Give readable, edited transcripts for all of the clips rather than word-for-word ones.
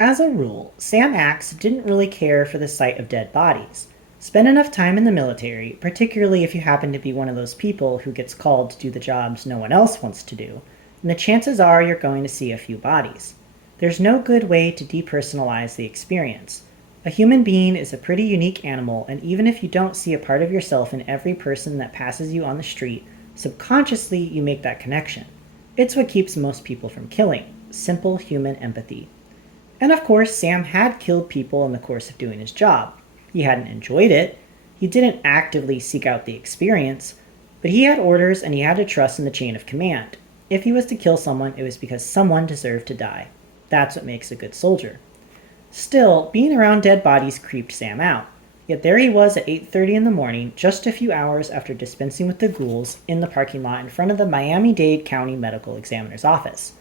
As a rule, Sam Axe didn't really care for the sight of dead bodies. Spend enough time in the military, particularly if you happen to be one of those people who gets called to do the jobs no one else wants to do, and the chances are you're going to see a few bodies. There's no good way to depersonalize the experience. A human being is a pretty unique animal, and even if you don't see a part of yourself in every person that passes you on the street, subconsciously you make that connection. It's what keeps most people from killing simple human empathy. And of course, Sam had killed people in the course of doing his job. He hadn't enjoyed it, he didn't actively seek out the experience, but he had orders and he had to trust in the chain of command. If he was to kill someone, it was because someone deserved to die. That's what makes a good soldier. Still, being around dead bodies creeped Sam out. Yet there he was at 8:30 in the morning, just a few hours after dispensing with the ghouls, in the parking lot in front of the Miami-Dade County Medical Examiner's office.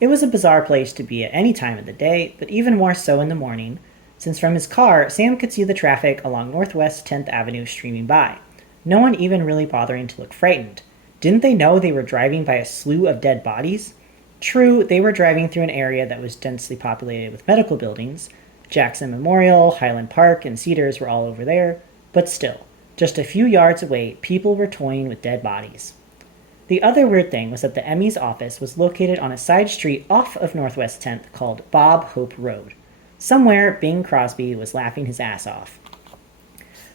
It was a bizarre place to be at any time of the day, but even more so in the morning, since from his car, Sam could see the traffic along Northwest 10th Avenue streaming by. No one even really bothering to look frightened. Didn't they know they were driving by a slew of dead bodies? True, they were driving through an area that was densely populated with medical buildings. Jackson Memorial, Highland Park, and Cedars were all over there, but still, just a few yards away, people were toying with dead bodies. The other weird thing was that the Emmys office was located on a side street off of Northwest 10th called Bob Hope Road. Somewhere, Bing Crosby was laughing his ass off.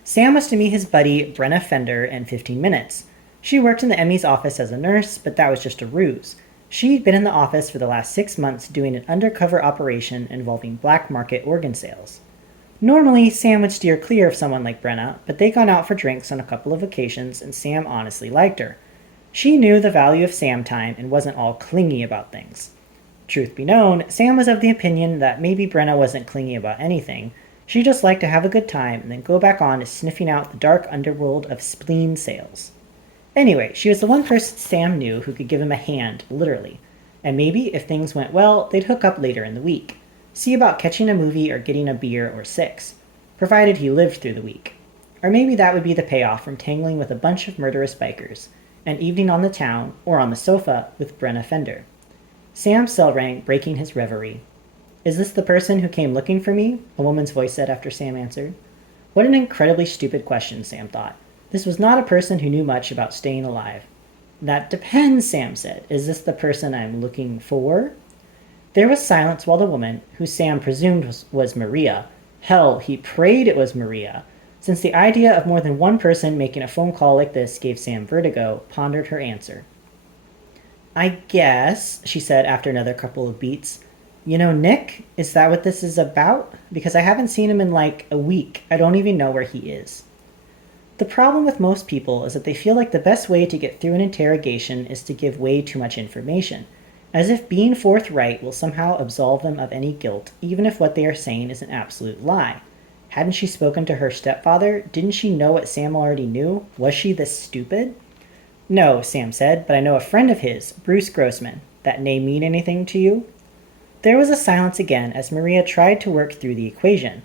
Sam was to meet his buddy Brenna Fender in 15 minutes. She worked in the Emmys office as a nurse, but that was just a ruse. She'd been in the office for the last 6 months doing an undercover operation involving black market organ sales. Normally, Sam would steer clear of someone like Brenna, but they'd gone out for drinks on a couple of occasions and Sam honestly liked her. She knew the value of Sam time and wasn't all clingy about things. Truth be known, Sam was of the opinion that maybe Brenna wasn't clingy about anything. She just liked to have a good time and then go back on to sniffing out the dark underworld of spleen sales. Anyway, she was the one person Sam knew who could give him a hand, literally. And maybe, if things went well, they'd hook up later in the week. See about catching a movie or getting a beer or 6. Provided he lived through the week. Or maybe that would be the payoff from tangling with a bunch of murderous bikers. An evening on the town, or on the sofa, with Brenna Fender. Sam's cell rang, breaking his reverie. "Is this the person who came looking for me?" a woman's voice said after Sam answered. What an incredibly stupid question, Sam thought. This was not a person who knew much about staying alive. "That depends," Sam said. "Is this the person I'm looking for?" There was silence while the woman, who Sam presumed was Maria, hell, he prayed it was Maria, since the idea of more than one person making a phone call like this gave Sam vertigo, pondered her answer. "I guess," she said after another couple of beats. "You know Nick? Is that what this is about? Because I haven't seen him in like a week. I don't even know where he is." The problem with most people is that they feel like the best way to get through an interrogation is to give way too much information, as if being forthright will somehow absolve them of any guilt, even if what they are saying is an absolute lie. Hadn't she spoken to her stepfather? Didn't she know what Sam already knew? Was she this stupid? "No," Sam said, "but I know a friend of his, Bruce Grossman. That name mean anything to you?" There was a silence again as Maria tried to work through the equation.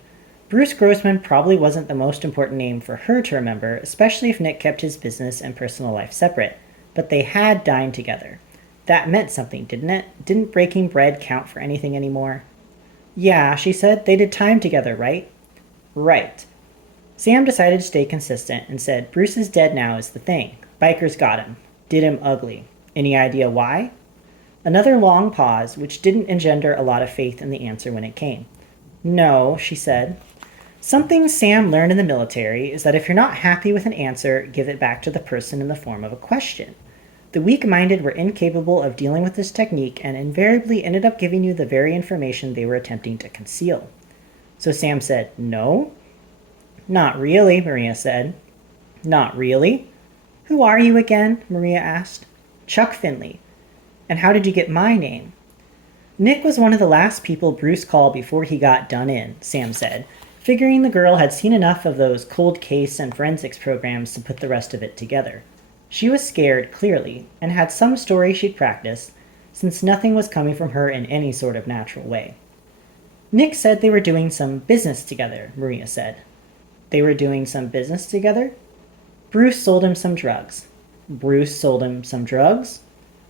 Bruce Grossman probably wasn't the most important name for her to remember, especially if Nick kept his business and personal life separate. But they had dined together. That meant something, didn't it? Didn't breaking bread count for anything anymore? "Yeah," she said, "they did time together, right?" "Right." Sam decided to stay consistent and said, "Bruce is dead now is the thing. Bikers got him. Did him ugly. Any idea why?" Another long pause, which didn't engender a lot of faith in the answer when it came. "No," she said. Something Sam learned in the military is that if you're not happy with an answer, give it back to the person in the form of a question. The weak-minded were incapable of dealing with this technique and invariably ended up giving you the very information they were attempting to conceal. So Sam said, "No?" "Not really," Maria said. "Not really?" "Who are you again?" Maria asked. "Chuck Finley." "And how did you get my name?" "Nick was one of the last people Bruce called before he got done in," Sam said, figuring the girl had seen enough of those cold case and forensics programs to put the rest of it together. She was scared, clearly, and had some story she'd practiced, since nothing was coming from her in any sort of natural way. "Nick said they were doing some business together," Maria said. "They were doing some business together?" "Bruce sold him some drugs." "Bruce sold him some drugs?"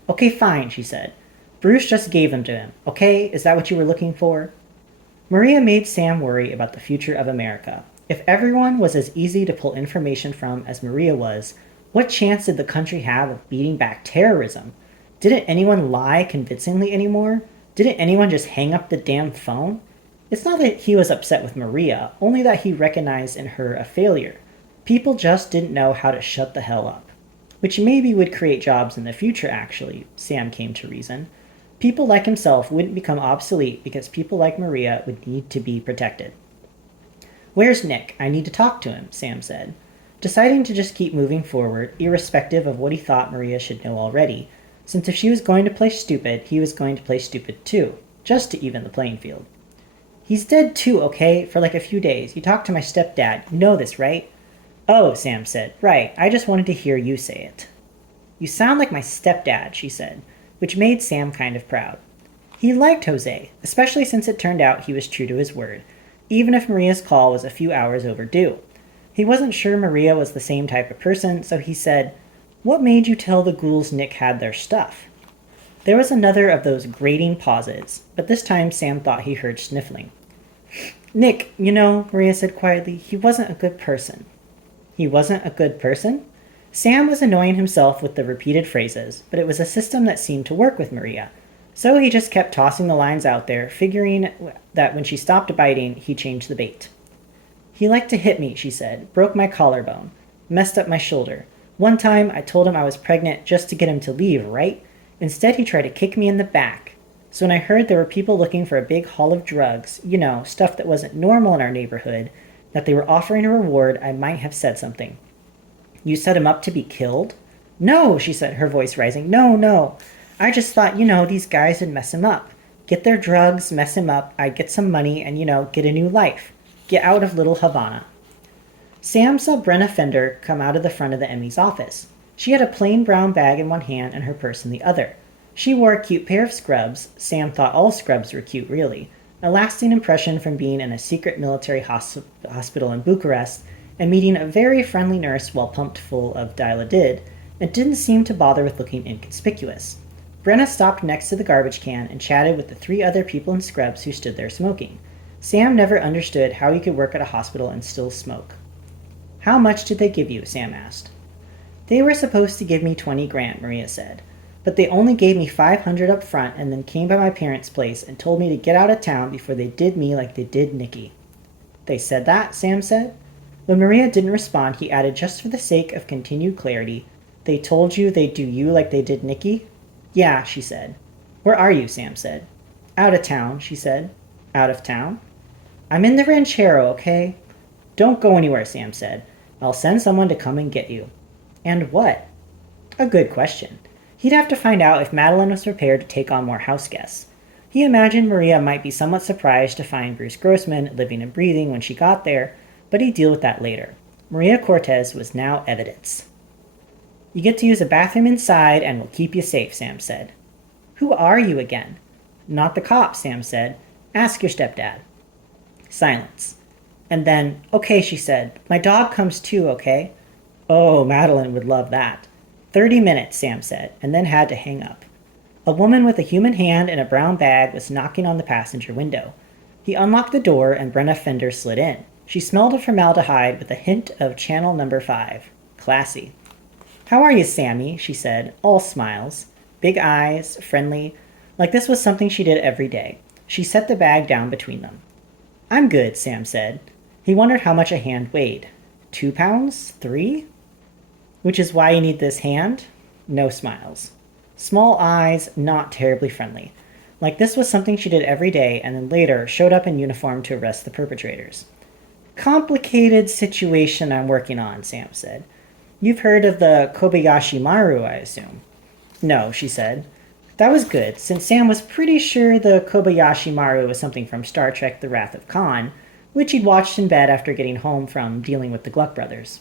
"Okay, fine," she said. "Bruce just gave them to him. Okay, is that what you were looking for?" Maria made Sam worry about the future of America. If everyone was as easy to pull information from as Maria was, what chance did the country have of beating back terrorism? Didn't anyone lie convincingly anymore? Didn't anyone just hang up the damn phone? It's not that he was upset with Maria, only that he recognized in her a failure. People just didn't know how to shut the hell up. Which maybe would create jobs in the future, actually, Sam came to reason. People like himself wouldn't become obsolete because people like Maria would need to be protected. Where's Nick? I need to talk to him, Sam said, deciding to just keep moving forward, irrespective of what he thought Maria should know already, since if she was going to play stupid, he was going to play stupid too, just to even the playing field. He's dead too, okay? For like a few days. You talked to my stepdad. You know this, right? Oh, Sam said. Right. I just wanted to hear you say it. You sound like my stepdad, she said, which made Sam kind of proud. He liked Jose, especially since it turned out he was true to his word, even if Maria's call was a few hours overdue. He wasn't sure Maria was the same type of person, so he said, What made you tell the ghouls Nick had their stuff? There was another of those grating pauses, but this time Sam thought he heard sniffling. Nick, you know, Maria said quietly, he wasn't a good person. He wasn't a good person? Sam was annoying himself with the repeated phrases, but it was a system that seemed to work with Maria. So he just kept tossing the lines out there, figuring that when she stopped biting, he'd change the bait. He liked to hit me, she said, broke my collarbone, messed up my shoulder. One time I told him I was pregnant just to get him to leave, right? Instead he tried to kick me in the back. So when I heard there were people looking for a big haul of drugs, you know, stuff that wasn't normal in our neighborhood, that they were offering a reward, I might have said something. You set him up to be killed? No, she said, her voice rising. No. I just thought, these guys would mess him up. Get their drugs, mess him up, I'd get some money, and, get a new life. Get out of Little Havana. Sam saw Brenna Fender come out of the front of the Emmy's office. She had a plain brown bag in one hand and her purse in the other. She wore a cute pair of scrubs. Sam thought all scrubs were cute, really. A lasting impression from being in a secret military hospital in Bucharest and meeting a very friendly nurse while pumped full of Dilaudid, and didn't seem to bother with looking inconspicuous. Brenna stopped next to the garbage can and chatted with the 3 other people in scrubs who stood there smoking. Sam never understood how he could work at a hospital and still smoke. How much did they give you? Sam asked. They were supposed to give me 20 grand, Maria said. But they only gave me 500 up front and then came by my parents' place and told me to get out of town before they did me like they did Nicky. They said that? Sam said. When Maria didn't respond, he added just for the sake of continued clarity, They told you they'd do you like they did Nicky? Yeah, she said. Where are you? Sam said. Out of town, she said. Out of town? I'm in the ranchero, okay? Don't go anywhere, Sam said. I'll send someone to come and get you. And what? A good question. He'd have to find out if Madeline was prepared to take on more house guests. He imagined Maria might be somewhat surprised to find Bruce Grossman living and breathing when she got there, but he'd deal with that later. Maria Cortez was now evidence. You get to use a bathroom inside and we'll keep you safe, Sam said. Who are you again? Not the cops, Sam said. Ask your stepdad. Silence. And then, okay, she said, my dog comes too, okay? Oh, Madeline would love that. 30 minutes, Sam said, and then had to hang up. A woman with a human hand and a brown bag was knocking on the passenger window. He unlocked the door and Brenna Fender slid in. She smelled of formaldehyde with a hint of Channel No. 5. Classy. How are you, Sammy? She said, all smiles. Big eyes, friendly, like this was something she did every day. She set the bag down between them. I'm good, Sam said. He wondered how much a hand weighed. 2 pounds? 3? Which is why you need this hand? No smiles. Small eyes, not terribly friendly. Like this was something she did every day and then later showed up in uniform to arrest the perpetrators. Complicated situation I'm working on, Sam said. You've heard of the Kobayashi Maru, I assume. No, she said. That was good, since Sam was pretty sure the Kobayashi Maru was something from Star Trek The Wrath of Khan, which he'd watched in bed after getting home from dealing with the Gluck brothers.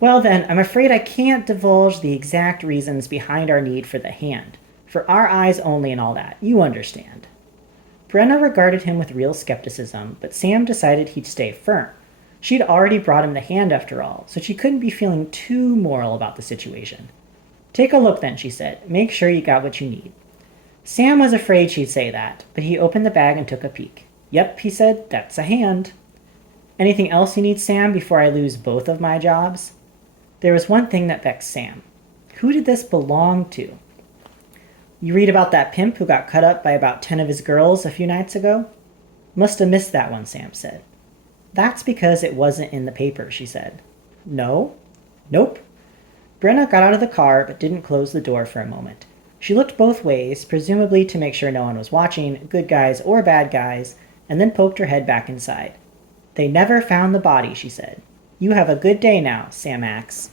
Well then, I'm afraid I can't divulge the exact reasons behind our need for the hand. For our eyes only and all that, you understand. Brenna regarded him with real skepticism, but Sam decided he'd stay firm. She'd already brought him the hand after all, so she couldn't be feeling too moral about the situation. Take a look then, she said. Make sure you got what you need. Sam was afraid she'd say that, but he opened the bag and took a peek. Yep, he said, that's a hand. Anything else you need, Sam, before I lose both of my jobs? There was one thing that vexed Sam. Who did this belong to? You read about that pimp who got cut up by about 10 of his girls a few nights ago? Must have missed that one, Sam said. That's because it wasn't in the paper, she said. No? Nope. Brenna got out of the car but didn't close the door for a moment. She looked both ways, presumably to make sure no one was watching, good guys or bad guys, and then poked her head back inside. They never found the body, she said. You have a good day now, Sam Axe.